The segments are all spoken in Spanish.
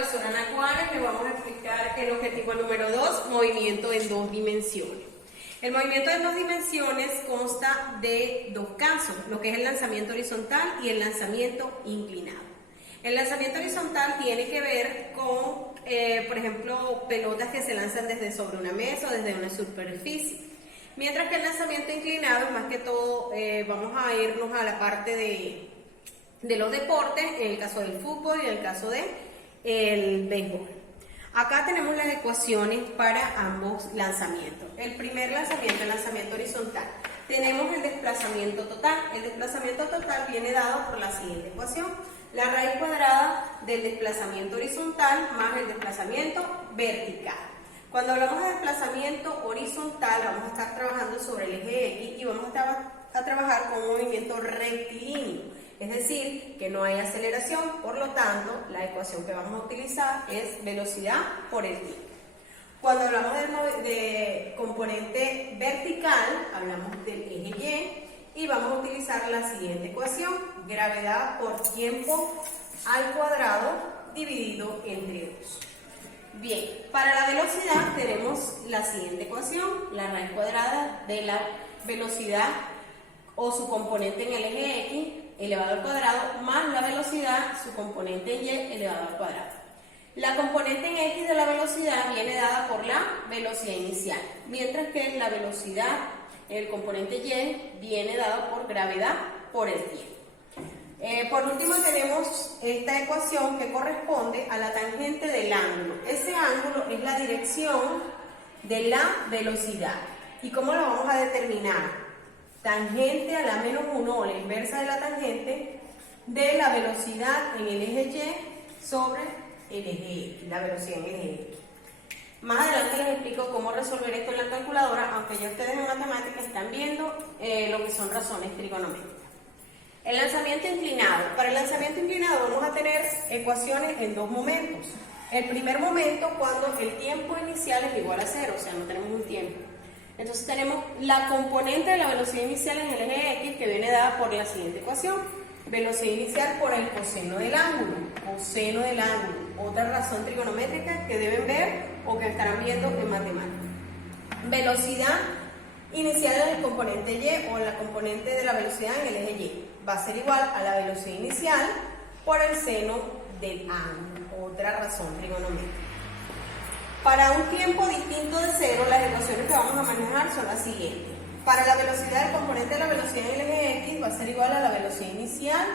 profesora Ana Juárez, le vamos a explicar el objetivo número 2, movimiento en dos dimensiones. El movimiento en dos dimensiones consta de dos casos, lo que es el lanzamiento horizontal y el lanzamiento inclinado. El lanzamiento horizontal tiene que ver con, por ejemplo, pelotas que se lanzan desde sobre una mesa o desde una superficie. Mientras que el lanzamiento inclinado, más que todo, vamos a irnos a la parte de los deportes, en el caso del fútbol y en el caso del béisbol. Acá tenemos las ecuaciones para ambos lanzamientos. El primer lanzamiento, el lanzamiento horizontal. Tenemos el desplazamiento total. El desplazamiento total viene dado por la siguiente ecuación. La raíz cuadrada del desplazamiento horizontal más el desplazamiento vertical. Cuando hablamos de desplazamiento horizontal, vamos a estar trabajando sobre el eje X y vamos a trabajar con un movimiento rectilíneo. Es decir, que no hay aceleración, por lo tanto, la ecuación que vamos a utilizar es velocidad por el tiempo. Cuando hablamos de componente vertical, hablamos del eje Y y vamos a utilizar la siguiente ecuación, gravedad por tiempo al cuadrado dividido entre 2. Bien, para la velocidad tenemos la siguiente ecuación, la raíz cuadrada de la velocidad o su componente en el eje X elevado al cuadrado más la velocidad, su componente en Y elevado al cuadrado. La componente en X de la velocidad viene dada por la velocidad inicial, mientras que la velocidad, el componente Y, viene dado por gravedad por el tiempo. Por último tenemos esta ecuación que corresponde a la tangente del ángulo. Ese ángulo es la dirección de la velocidad. ¿Y cómo lo vamos a determinar? Tangente a la menos 1 o la inversa de la tangente de la velocidad en el eje Y sobre el eje X, la velocidad en el eje X. Más adelante les explico cómo resolver esto en la calculadora, aunque ya ustedes en matemáticas están viendo lo que son razones trigonométricas. El lanzamiento inclinado. Para el lanzamiento inclinado vamos a tener ecuaciones en dos momentos. El primer momento cuando el tiempo inicial es igual a 0, o sea, no tenemos un tiempo. Entonces tenemos la componente de la velocidad inicial en el eje X que viene dada por la siguiente ecuación. Velocidad inicial por el coseno del ángulo. Coseno del ángulo. Otra razón trigonométrica que deben ver o que estarán viendo en matemáticas. Velocidad inicial del componente Y o la componente de la velocidad en el eje Y. Va a ser igual a la velocidad inicial por el seno del ángulo. Otra razón trigonométrica. Para un tiempo distinto de 0, las ecuaciones que vamos a manejar son las siguientes. Para la velocidad del componente de la velocidad en el eje X va a ser igual a la velocidad inicial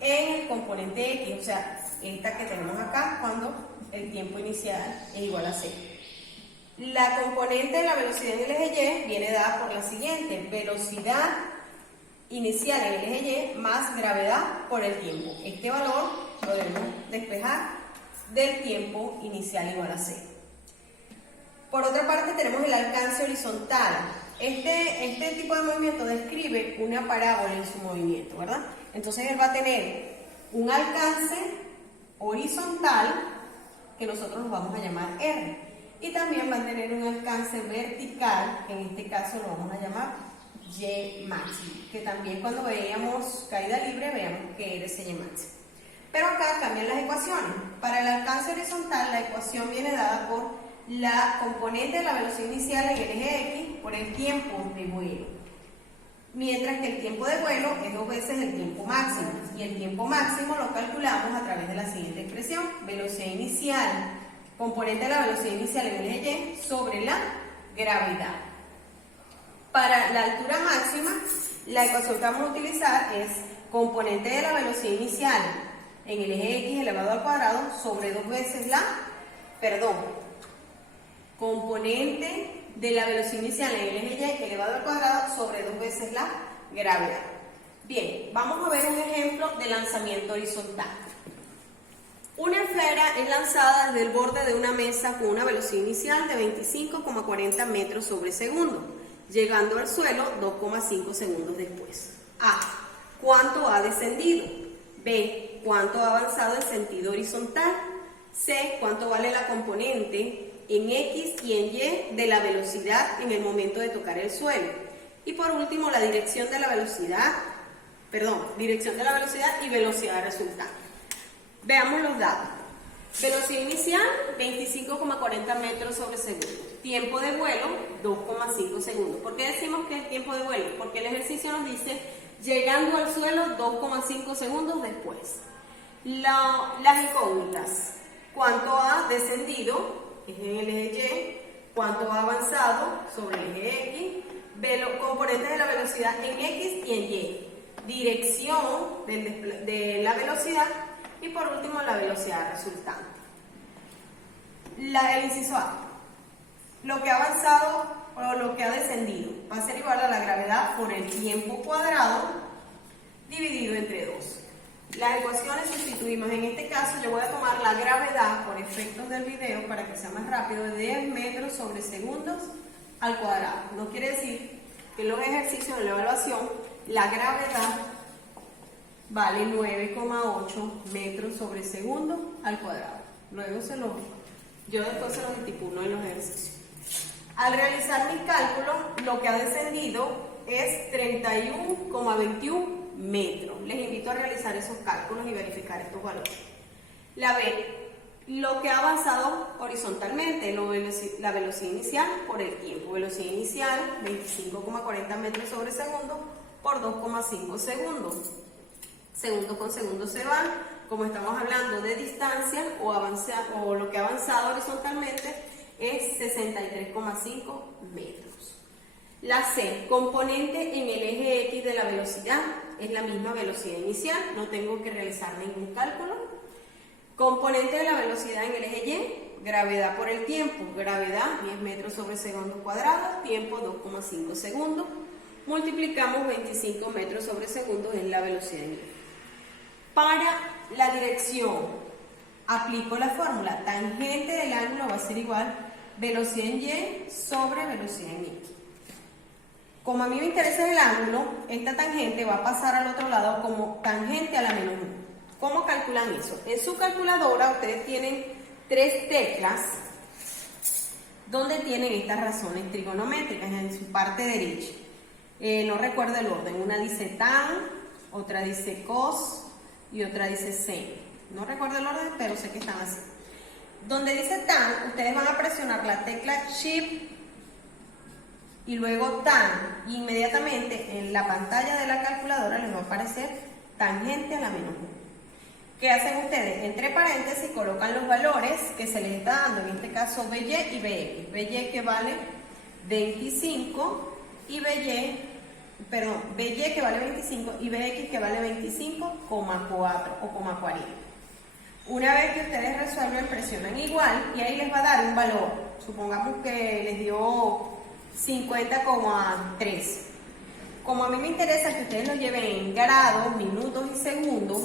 en el componente X, o sea, esta que tenemos acá cuando el tiempo inicial es igual a 0. La componente de la velocidad en el eje Y viene dada por la siguiente, velocidad inicial en el eje Y más gravedad por el tiempo. Este valor lo debemos despejar del tiempo inicial igual a 0. Por otra parte tenemos el alcance horizontal. Este tipo de movimiento describe una parábola en su movimiento, ¿verdad? Entonces él va a tener un alcance horizontal que nosotros nos vamos a llamar R. Y también va a tener un alcance vertical, que en este caso lo vamos a llamar Y máximo. Que también cuando veíamos caída libre veíamos que era ese Y máximo. Pero acá cambian las ecuaciones. Para el alcance horizontal la ecuación viene dada por la componente de la velocidad inicial en el eje X por el tiempo de vuelo. Mientras que el tiempo de vuelo es 2 veces el tiempo máximo. Y el tiempo máximo lo calculamos a través de la siguiente expresión. Velocidad inicial, componente de la velocidad inicial en el eje Y sobre la gravedad. Para la altura máxima, la ecuación que vamos a utilizar es componente de la velocidad inicial en el eje X elevado al cuadrado sobre 2 veces componente de la velocidad inicial en el eje Y elevado al cuadrado sobre 2 veces la gravedad. Bien, vamos a ver un ejemplo de lanzamiento horizontal. Una esfera es lanzada desde el borde de una mesa con una velocidad inicial de 25,40 metros sobre segundo, llegando al suelo 2,5 segundos después. A. ¿Cuánto ha descendido? B. ¿Cuánto ha avanzado en sentido horizontal? C. ¿Cuánto vale la componente en X y en Y de la velocidad en el momento de tocar el suelo? Y por último, la dirección de la velocidad y velocidad resultante. Veamos los datos. Velocidad inicial, 25,40 metros sobre segundo. Tiempo de vuelo, 2,5 segundos. ¿Por qué decimos que es tiempo de vuelo? Porque el ejercicio nos dice, llegando al suelo, 2,5 segundos después. Las incógnitas, ¿cuánto ha descendido? Es en el eje Y. ¿Cuánto ha avanzado? Sobre el eje X. Componentes de la velocidad en X y en Y. Dirección de la velocidad. Y por último, la velocidad resultante. El inciso A. Lo que ha avanzado o lo que ha descendido va a ser igual a la gravedad por el tiempo cuadrado dividido entre 2. Las ecuaciones sustituimos. En este caso yo voy a tomar la gravedad por efectos del video para que sea más rápido, de 10 metros sobre segundos al cuadrado. No quiere decir que en los ejercicios de la evaluación la gravedad vale 9,8 metros sobre segundo al cuadrado. Luego yo después se lo estipulo en los ejercicios. Al realizar mis cálculos, lo que ha descendido es 31,21 metros. Les invito a realizar esos cálculos y verificar estos valores. La B, lo que ha avanzado horizontalmente, la velocidad inicial por el tiempo. Velocidad inicial, 25,40 metros sobre segundo por 2,5 segundos. Segundo con segundo se van, como estamos hablando de distancia o lo que ha avanzado horizontalmente es 63,5 metros. La C, componente en el eje X de la velocidad, es la misma velocidad inicial, no tengo que realizar ningún cálculo. Componente de la velocidad en el eje Y, gravedad por el tiempo, gravedad 10 metros sobre segundo cuadrado, tiempo 2,5 segundos, multiplicamos 25 metros sobre segundo en la velocidad en Y. Para la dirección, aplico la fórmula, tangente del ángulo va a ser igual velocidad en Y sobre velocidad en X. Como a mí me interesa el ángulo, esta tangente va a pasar al otro lado como tangente a la menos 1. ¿Cómo calculan eso? En su calculadora ustedes tienen 3 teclas donde tienen estas razones trigonométricas en su parte derecha. No recuerdo el orden, una dice tan, otra dice cos y otra dice sen. No recuerdo el orden, pero sé que están así. Donde dice tan, ustedes van a presionar la tecla Shift y luego tan. Inmediatamente en la pantalla de la calculadora les va a aparecer tangente a la menos 1. ¿Qué hacen ustedes? Entre paréntesis colocan los valores que se les está dando, en este caso BY y BX. BY que vale 25 y BY que vale 25 y BX que vale 25,4 o 40. Una vez que ustedes resuelven, presionan igual y ahí les va a dar un valor. Supongamos que les dio 50,3. Como a mí me interesa que ustedes lo lleven en grados, minutos y segundos,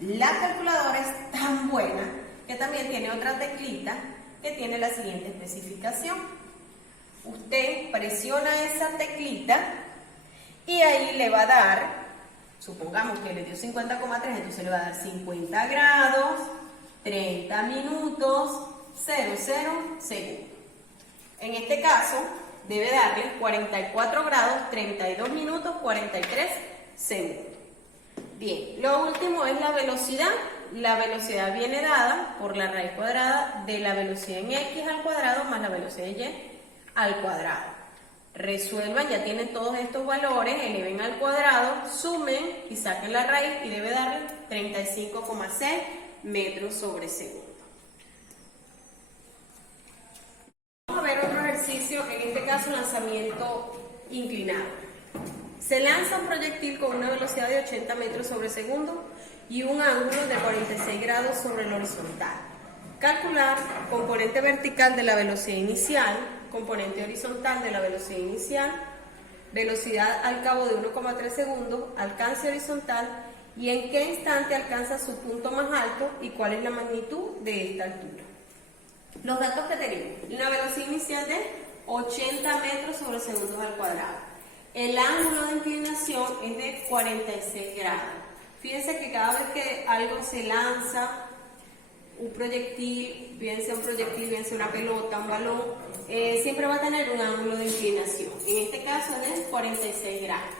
la calculadora es tan buena que también tiene otra teclita que tiene la siguiente especificación. Usted presiona esa teclita y ahí le va a dar, supongamos que le dio 50,3, entonces le va a dar 50 grados, 30 minutos, 00 segundos. En este caso, debe darle 44 grados, 32 minutos, 43 segundos. Bien, lo último es la velocidad. La velocidad viene dada por la raíz cuadrada de la velocidad en X al cuadrado más la velocidad en Y al cuadrado. Resuelvan, ya tienen todos estos valores, eleven al cuadrado, sumen y saquen la raíz y debe darle 35,6 metros sobre segundo. Vamos a ver otro ejercicio, en este caso lanzamiento inclinado. Se lanza un proyectil con una velocidad de 80 metros sobre segundo y un ángulo de 46 grados sobre el horizontal. Calcular componente vertical de la velocidad inicial, componente horizontal de la velocidad inicial, velocidad al cabo de 1,3 segundos, alcance horizontal y en qué instante alcanza su punto más alto y cuál es la magnitud de esta altura. Los datos que tenemos, una velocidad inicial de 80 metros sobre segundos al cuadrado. El ángulo de inclinación es de 46 grados. Fíjense que cada vez que algo se lanza, un proyectil, bien sea una pelota, un balón, siempre va a tener un ángulo de inclinación. En este caso es de 46 grados.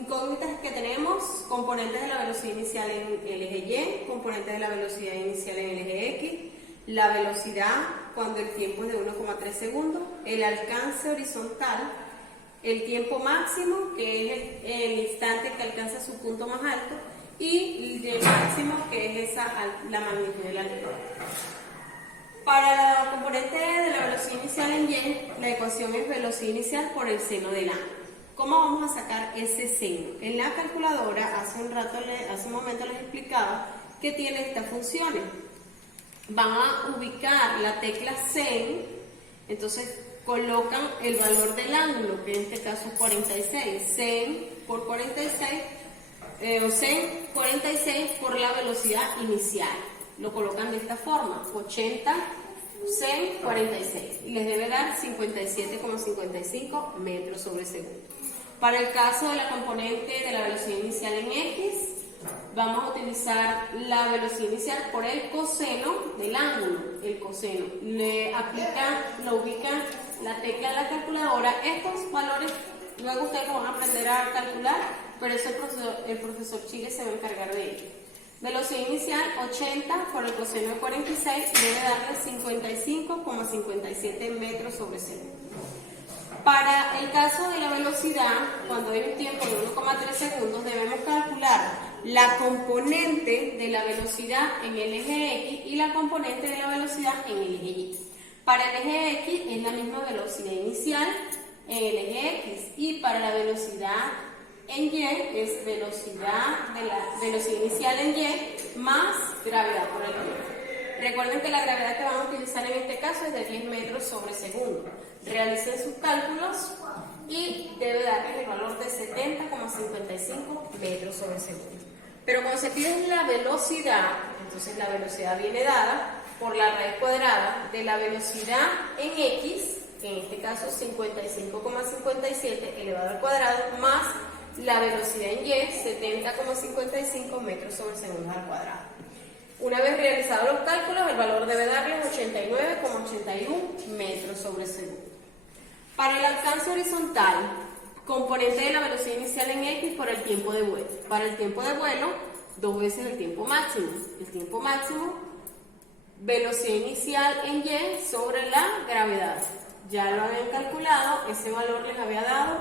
incógnitas que tenemos: componentes de la velocidad inicial en el eje Y, componentes de la velocidad inicial en el eje X, la velocidad cuando el tiempo es de 1,3 segundos, el alcance horizontal, el tiempo máximo, que es el instante que alcanza su punto más alto, y el máximo, que es la magnitud de la altura. Para la componente de la velocidad inicial en Y, la ecuación es velocidad inicial por el seno del ángulo. ¿Cómo vamos a sacar ese seno? En la calculadora, hace un momento les explicaba que tiene estas funciones. Van a ubicar la tecla sen, entonces colocan el valor del ángulo, que en este caso es 46, sen por 46, o sen 46 por la velocidad inicial. Lo colocan de esta forma: 80 sen 46, y les debe dar 57,55 metros sobre segundo. Para el caso de la componente de la velocidad inicial en X, vamos a utilizar la velocidad inicial por el coseno del ángulo. El coseno lo ubican la tecla de la calculadora. Estos valores luego ustedes lo van a aprender a calcular, pero eso el profesor Chile se va a encargar de ello. Velocidad inicial 80 por el coseno de 46 y debe darle 55,57 metros sobre segundo. Para el caso de la velocidad, cuando hay un tiempo de 1,3 segundos, debemos calcular la componente de la velocidad en el eje X y la componente de la velocidad en el eje Y. Para el eje X es la misma velocidad inicial en el eje X, y para la velocidad en Y es velocidad inicial en Y más gravedad por el tiempo. Recuerden que la gravedad que vamos a utilizar en este caso es de 10 metros sobre segundo. Realicen sus cálculos y debe darles el valor de 70,55 metros sobre segundo. Pero cuando se pide la velocidad, entonces la velocidad viene dada por la raíz cuadrada de la velocidad en X, que en este caso es 55,57 elevado al cuadrado, más la velocidad en Y, 70,55 metros sobre segundo al cuadrado. Una vez realizados los cálculos, el valor debe darles 89,81 metros sobre segundo. Para el alcance horizontal, componente de la velocidad inicial en X por el tiempo de vuelo. Para el tiempo de vuelo, 2 veces el tiempo máximo. El tiempo máximo, velocidad inicial en Y sobre la gravedad. Ya lo habían calculado, ese valor les había dado,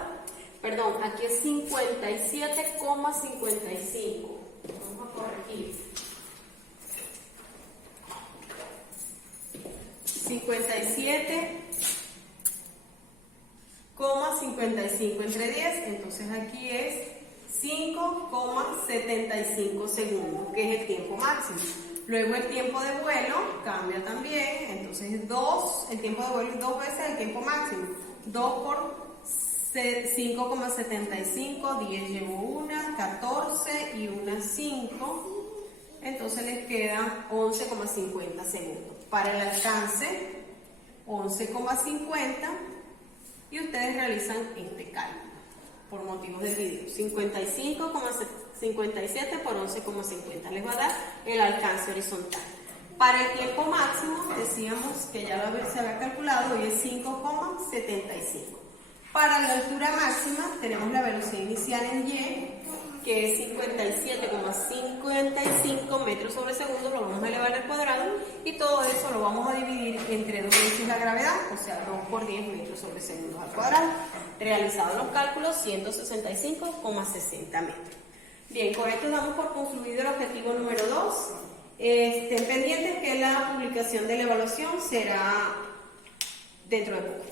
perdón, aquí es 57,55. Vamos a corregir. 57,55 entre 10, entonces aquí es 5,75 segundos, que es el tiempo máximo. Luego el tiempo de vuelo cambia también, entonces el tiempo de vuelo es 2 veces el tiempo máximo. 2 por 5,75, 10 llevo una, 14 y una 5, entonces les quedan 11,50 segundos. Para el alcance, 11,50, y ustedes realizan este cálculo por motivos del video. 55,57 por 11,50 les va a dar el alcance horizontal. Para el tiempo máximo, decíamos que ya se había calculado y es 5,75. Para la altura máxima tenemos la velocidad inicial en Y, que es 57,55 metros sobre segundo, lo vamos a elevar al cuadrado, y todo eso lo vamos a dividir entre 2 veces la gravedad, o sea, 2 por 10 metros sobre segundo al cuadrado. Realizados los cálculos, 165,60 metros. Bien, con esto damos por concluido el objetivo número 2. Estén pendientes que la publicación de la evaluación será dentro de poco.